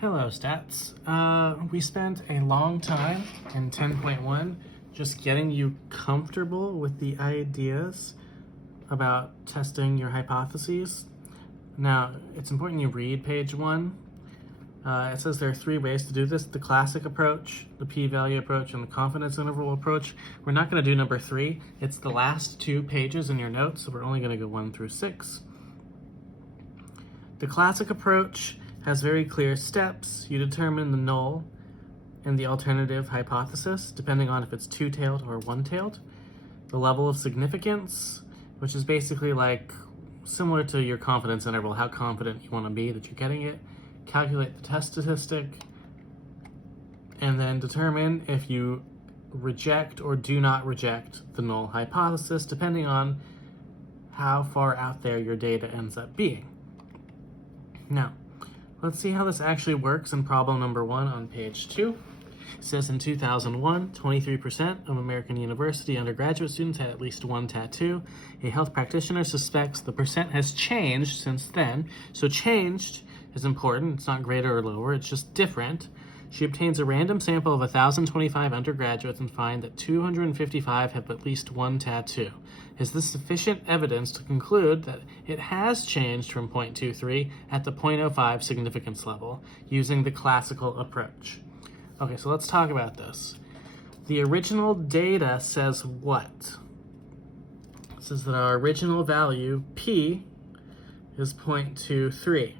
Hello, stats. We spent a long time in 10.1 just getting you comfortable with the ideas about testing your hypotheses. Now, it's important you read page 1. It says there are 3 ways to do this: the classic approach, the p-value approach, and the confidence interval approach. We're not going to do number 3. It's the last 2 pages in your notes, so we're only going to go 1 through 6. The classic approach has very clear steps. You determine the null and the alternative hypothesis, depending on if it's two-tailed or one-tailed. The level of significance, which is basically like similar to your confidence interval, how confident you want to be that you're getting it. Calculate the test statistic, and then determine if you reject or do not reject the null hypothesis, depending on how far out there your data ends up being. Now, let's see how this actually works in problem number 1 on page 2. It says in 2001, 23% of American university undergraduate students had at least one tattoo. A health practitioner suspects the percent has changed since then. So changed is important. It's not greater or lower. It's just different. She obtains a random sample of 1,025 undergraduates and finds that 255 have at least one tattoo. Is this sufficient evidence to conclude that it has changed from 0.23 at the 0.05 significance level using the classical approach? Okay, so let's talk about this. The original data says what? It says that our original value, p, is 0.23.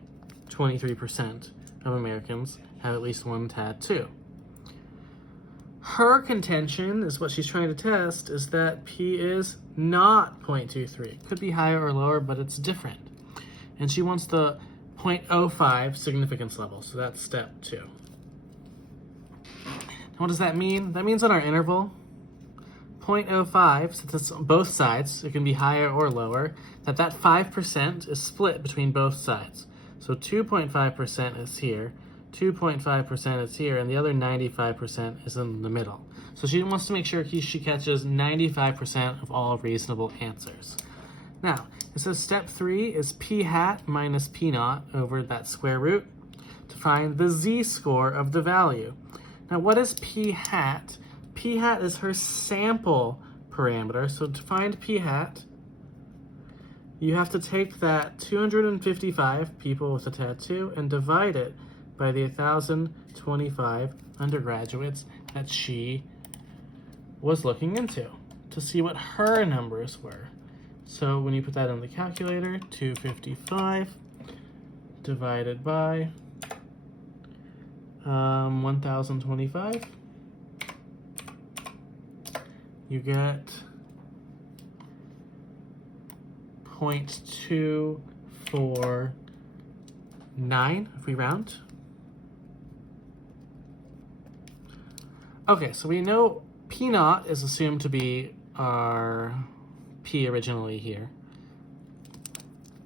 23% of Americans have at least one tattoo. Her contention is what she's trying to test is that p is not 0.23. Could be higher or lower, but it's different. And she wants the 0.05 significance level, so that's step 2. What does that mean? That means on our interval, 0.05, since it's on both sides, it can be higher or lower, that 5% is split between both sides. So 2.5% is here, 2.5% is here, and the other 95% is in the middle. So she wants to make sure she catches 95% of all reasonable answers. Now, it says step 3 is p hat minus p naught over that square root to find the z-score of the value. Now, what is p hat? P hat is her sample parameter. So to find p hat, you have to take that 255 people with a tattoo and divide it by the 1,025 undergraduates that she was looking into to see what her numbers were. So when you put that in the calculator, 255 divided by 1,025, you get 0.249 if we round. Okay, so we know p naught is assumed to be our p originally here,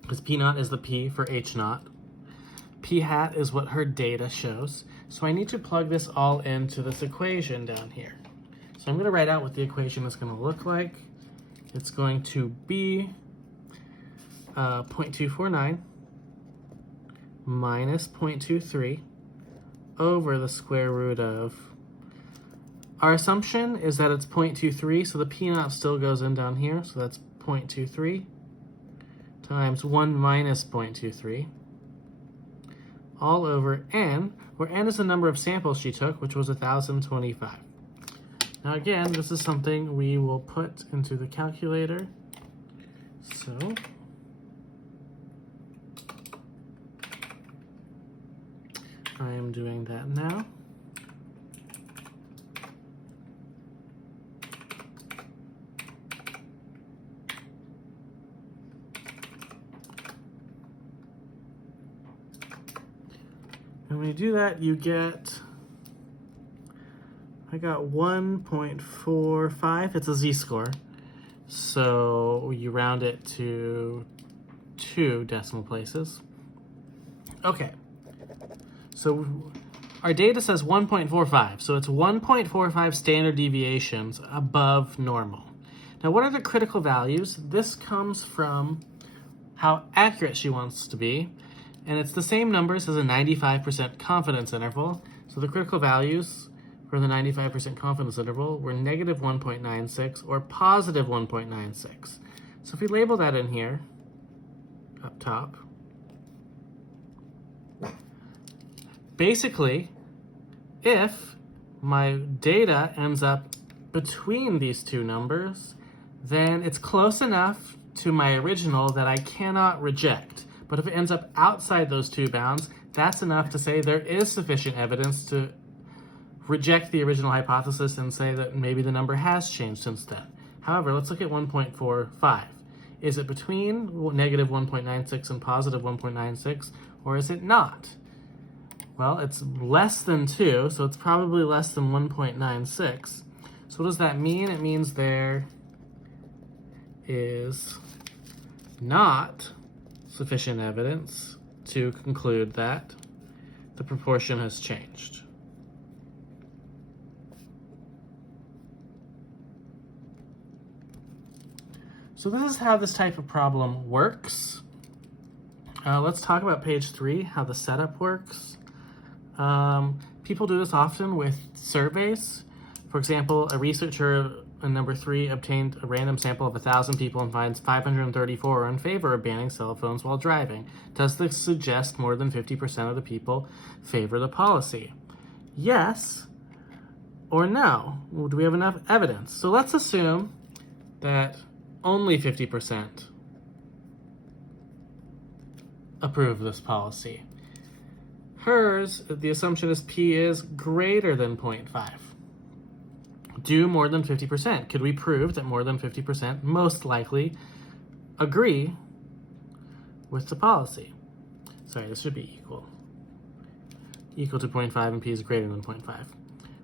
because p naught is the p for h naught. P hat is what her data shows. So I need to plug this all into this equation down here. So I'm going to write out what the equation is going to look like. It's going to be 0.249 minus 0.23 over the square root of, our assumption is that it's 0.23, so the p naught still goes in down here, so that's 0.23 times 1 minus 0.23 all over n, where n is the number of samples she took, which was 1,025. Now again, this is something we will put into the calculator. So I am doing that now. And when you do that, you get, I got 1.45. It's a z-score. So you round it to 2 decimal places. Okay. So our data says 1.45. So it's 1.45 standard deviations above normal. Now, what are the critical values? This comes from how accurate she wants to be. and it's the same numbers as a 95% confidence interval. So the critical values for the 95% confidence interval were negative 1.96 or positive 1.96. So if we label that in here, up top, basically, if my data ends up between these two numbers, then it's close enough to my original that I cannot reject. But if it ends up outside those two bounds, that's enough to say there is sufficient evidence to reject the original hypothesis and say that maybe the number has changed since then. However, let's look at 1.45. Is it between negative 1.96 and positive 1.96, or is it not? Well, it's less than 2, so it's probably less than 1.96. So what does that mean? It means there is not sufficient evidence to conclude that the proportion has changed. So this is how this type of problem works. Let's talk about page 3, how the setup works. People do this often with surveys. For example, a researcher in number 3 obtained a random sample of 1,000 people and finds 534 are in favor of banning cell phones while driving. Does this suggest more than 50% of the people favor the policy? Yes or no? Do we have enough evidence? So let's assume that only 50% approve this policy. Hers, the assumption is P is greater than 0.5. Do more than 50%. Could we prove that more than 50% most likely agree with the policy? Sorry, this should be equal. Equal to 0.5 and P is greater than 0.5.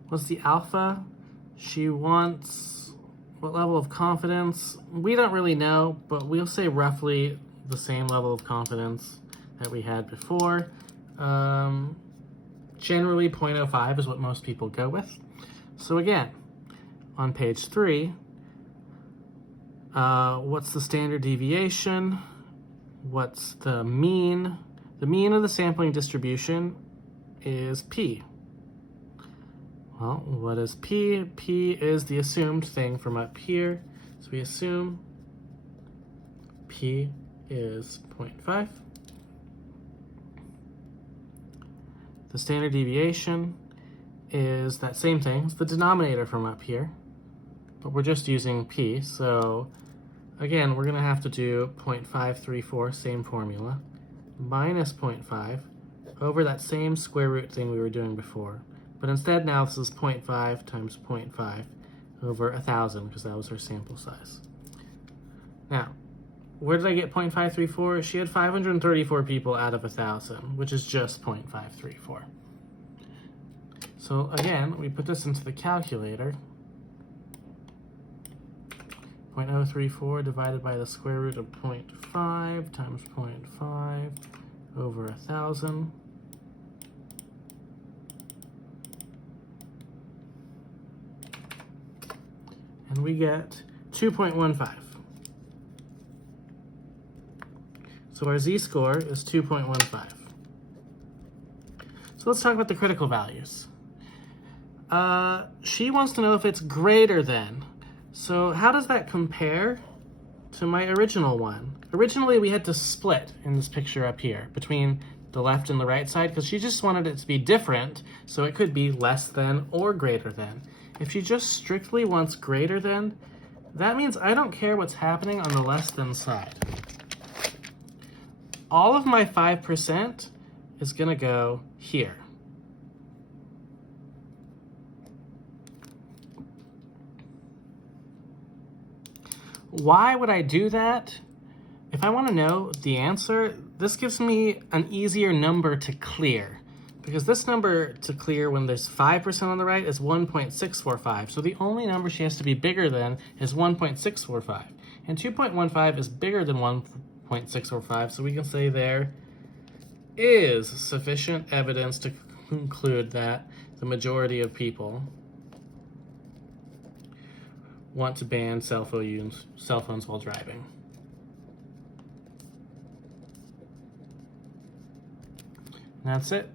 What's the alpha? She wants what level of confidence? We don't really know, but we'll say roughly the same level of confidence that we had before. Generally 0.05 is what most people go with. So again, on page 3, what's the standard deviation? What's the mean? The mean of the sampling distribution is P. Well, what is P? P is the assumed thing from up here. So we assume P is 0.5. The standard deviation is that same thing. It's the denominator from up here, but we're just using P. So again, we're going to have to do 0.534, same formula, minus 0.5 over that same square root thing we were doing before. But instead now this is 0.5 times 0.5 over 1,000 because that was her sample size. Now, where did I get 0.534? She had 534 people out of 1,000, which is just 0.534. So again, we put this into the calculator. 0.034 divided by the square root of 0.5 times 0.5 over 1,000. And we get 2.15. So our z-score is 2.15. So let's talk about the critical values. She wants to know if it's greater than. So how does that compare to my original one? Originally we had to split in this picture up here between the left and the right side because she just wanted it to be different, so it could be less than or greater than. If she just strictly wants greater than, that means I don't care what's happening on the less than side. All of my 5% is going to go here. Why would I do that? If I want to know the answer, this gives me an easier number to clear. Because this number to clear when there's 5% on the right is 1.645. So the only number she has to be bigger than is 1.645. And 2.15 is bigger than 1.645, so we can say there is sufficient evidence to conclude that the majority of people want to ban cell phones while driving. That's it.